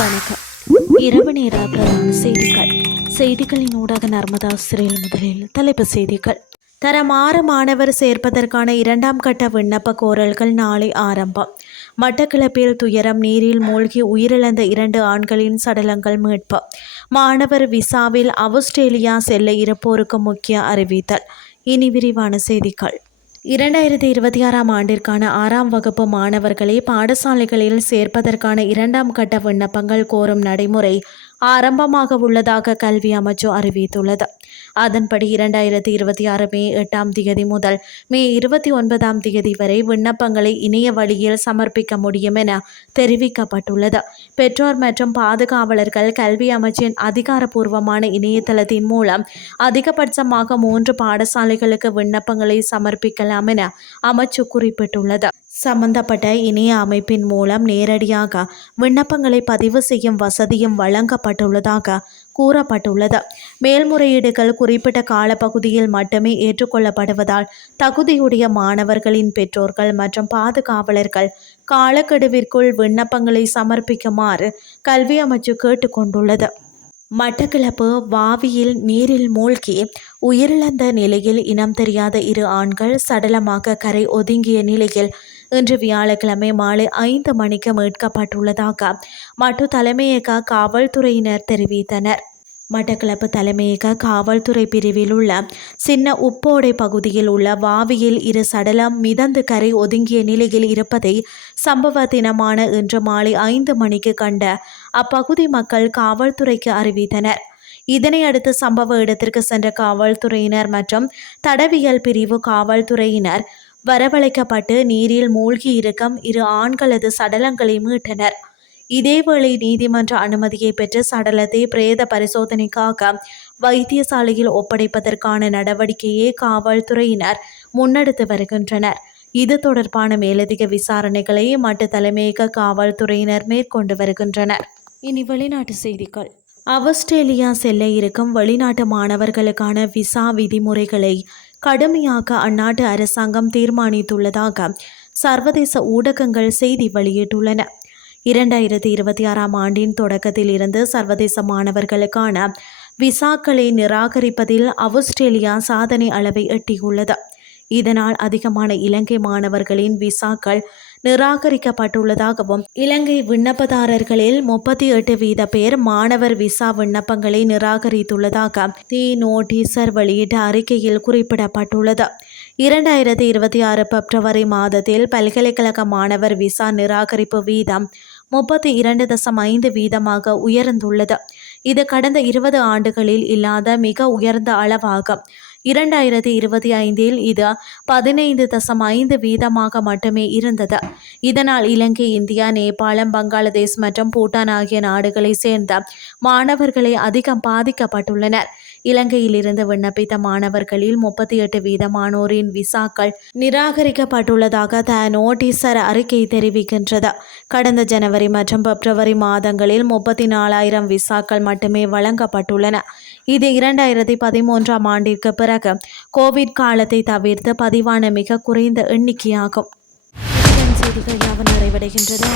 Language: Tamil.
வணக்கம். இரவு நேர பிரதான செய்திகளின் ஊடாக நர்மதா சிறையில் முதலில் தலைப்புச் செய்திகள். தரம் 6 மாணவர் சேர்ப்பதற்கான 2ஆம் கட்ட விண்ணப்ப கோரல்கள் நாளை ஆரம்பம். மட்டக்களப்பில் துயரம், நீரில் மூழ்கி உயிரிழந்த 2 ஆண்களின் சடலங்கள் மீட்பு. மாணவர் விசாவில் ஆஸ்திரேலியா செல்ல இருப்போருக்கு முக்கிய அறிவித்தல். இனி விரிவான செய்திகள். 2026ஆம் ஆண்டிற்கான 6ஆம் வகுப்பு மாணவர்களை பாடசாலைகளில் சேர்ப்பதற்கான 2ஆம் கட்ட விண்ணப்பங்கள் கோரும் நடைமுறை ஆரம்பமாக உள்ளதாக கல்வி அமைச்சு அறிவித்துள்ளது. அதன்படி 2026 மே 8ஆம் தேதி முதல் மே 29ஆம் தேதி வரை விண்ணப்பங்களை இணைய வழியில் சமர்ப்பிக்க முடியும் என தெரிவிக்கப்பட்டுள்ளது. பெற்றோர் மற்றும் பாதுகாவலர்கள் கல்வி அமைச்சின் அதிகாரப்பூர்வமான இணையதளத்தின் மூலம் அதிகபட்சமாக 3 பாடசாலைகளுக்கு விண்ணப்பங்களை சமர்ப்பிக்கலாம் என அமைச்சு குறிப்பிட்டுள்ளது. சம்பந்தப்பட்ட இணைய அமைப்பின் மூலம் நேரடியாக விண்ணப்பங்களை பதிவு செய்யும் வசதியும் வழங்கப்பட்டுள்ளதாக கூறப்பட்டுள்ளது. மேல்முறையீடுகள் குறிப்பிட்ட காலப்பகுதியில் மட்டுமே ஏற்றுக்கொள்ளப்படுவதால் தகுதியுடைய மாணவர்களின் பெற்றோர்கள் மற்றும் பாதுகாவலர்கள் காலக்கெடுவிற்குள் விண்ணப்பங்களை சமர்ப்பிக்குமாறு கல்வி அமைச்சு கேட்டுக்கொண்டுள்ளது. மட்டக்களப்பு வாவியில் நீரில் மூழ்கி உயிரிழந்த நிலையில் இனம் தெரியாத 2 ஆண்கள் சடலமாக கரை ஒதுங்கிய நிலையில் இன்று வியாழக்கிழமை மாலை 5 மணிக்கு மீட்கப்பட்டுள்ளதாக மட்டு தலைமையக காவல்துறையினர் தெரிவித்தனர். மட்டக்களப்பு தலைமையக காவல்துறை பிரிவில் உள்ள சின்ன உப்போடை பகுதியில் உள்ள வாவியில் 2 சடலம் மிதந்து கரை ஒதுங்கிய நிலையில் இருப்பதை சம்பவ தினமான இன்று மாலை 5 மணிக்கு கண்ட அப்பகுதி மக்கள் காவல்துறைக்கு அறிவித்தனர். இதனையடுத்து சம்பவ இடத்திற்கு சென்ற காவல்துறையினர் மற்றும் தடவியல் பிரிவு காவல்துறையினர் வரவழைக்கப்பட்டு நீரில் மூழ்கி இருக்கும் 2 ஆண்களது சடலங்களை மீட்டனர். இதேவேளை நீதிமன்ற அனுமதியை பெற்று சடலத்தை பிரேத பரிசோதனைக்காக வைத்தியசாலையில் ஒப்படைப்பதற்கான நடவடிக்கையை காவல்துறையினர் முன்னெடுத்து வருகின்றனர். இது தொடர்பான மேலதிக விசாரணைகளை மட்டு தலைமையக காவல்துறையினர் மேற்கொண்டு வருகின்றனர். இனி வெளிநாட்டு செய்திகள். ஆஸ்திரேலியா செல்ல இருக்கும் வெளிநாட்டு மாணவர்களுக்கான விசா விதிமுறைகளை கடுமையாக்க அந்நாட்டு அரசாங்கம் தீர்மானித்துள்ளதாக சர்வதேச ஊடகங்கள் செய்தி வெளியிட்டுள்ளன. 2026ஆம் ஆண்டின் தொடக்கத்தில் இருந்து சர்வதேச மாணவர்களுக்கான விசாக்களை நிராகரிப்பதில் ஆஸ்திரேலியா சாதனை அளவை எட்டியுள்ளது. இதனால் அதிகமான இலங்கை மாணவர்களின் விசாக்கள் நிராகரிக்கப்பட்டுள்ளதாகவும் இலங்கை விண்ணப்பதாரர்களில் 38% பேர் மாணவர் விசா விண்ணப்பங்களை நிராகரித்துள்ளதாக தி நோட்டீசர் வெளியிட்ட அறிக்கையில் குறிப்பிடப்பட்டுள்ளது. 2026 பிப்ரவரி மாதத்தில் பல்கலைக்கழக மாணவர் விசா நிராகரிப்பு வீதம் 32.5% உயர்ந்துள்ளது. இது கடந்த 20 ஆண்டுகளில் இல்லாத மிக உயர்ந்த அளவாகும். 2025இல் இது 15.5% மட்டுமே இருந்தது. இதனால் இலங்கை, இந்தியா, நேபாளம், பங்களாதேஷ் மற்றும் பூட்டான் ஆகிய நாடுகளை சேர்ந்த மாணவர்களே அதிகம் பாதிக்கப்பட்டுள்ளனர். இலங்கையிலிருந்து விண்ணப்பித்த மாணவர்களில் 38% விசாக்கள் நிராகரிக்கப்பட்டுள்ளதாக த நோட்டீசர் அறிக்கை தெரிவிக்கின்றது. கடந்த ஜனவரி மற்றும் பிப்ரவரி மாதங்களில் 34,000 விசாக்கள் மட்டுமே வழங்கப்பட்டுள்ளன. இது 2013ஆம் ஆண்டிற்கு பிறகு கோவிட் காலத்தை தவிர்த்து பதிவான மிக குறைந்த எண்ணிக்கையாகும். செய்திகள் யாவும் நிறைவடைகின்றது.